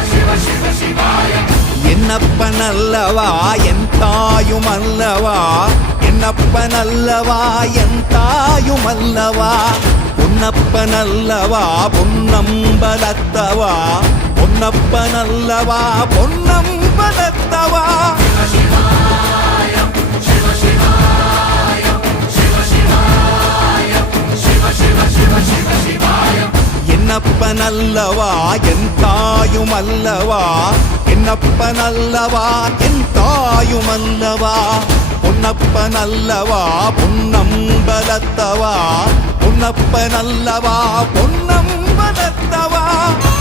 என்னப்பனல்லவா என் தாயுமல்லவா, என்னப்பனல்லவா என் தாயுமல்லவா, பொன்னப்பனல்லவா பொன்னம்பலத்தவா, பொன்னப்பனல்லவா பொன்னம்பலத்தவா. என்னப்பனல்லவா என் தாயுமல்லவா, என்னப்பனல்லவா என் தாயுமல்லவா, பொன்னப்பனல்லவா பொன்னம்பலத்தவா, பொன்னப்பனல்லவா பொன்னம்பலத்தவா.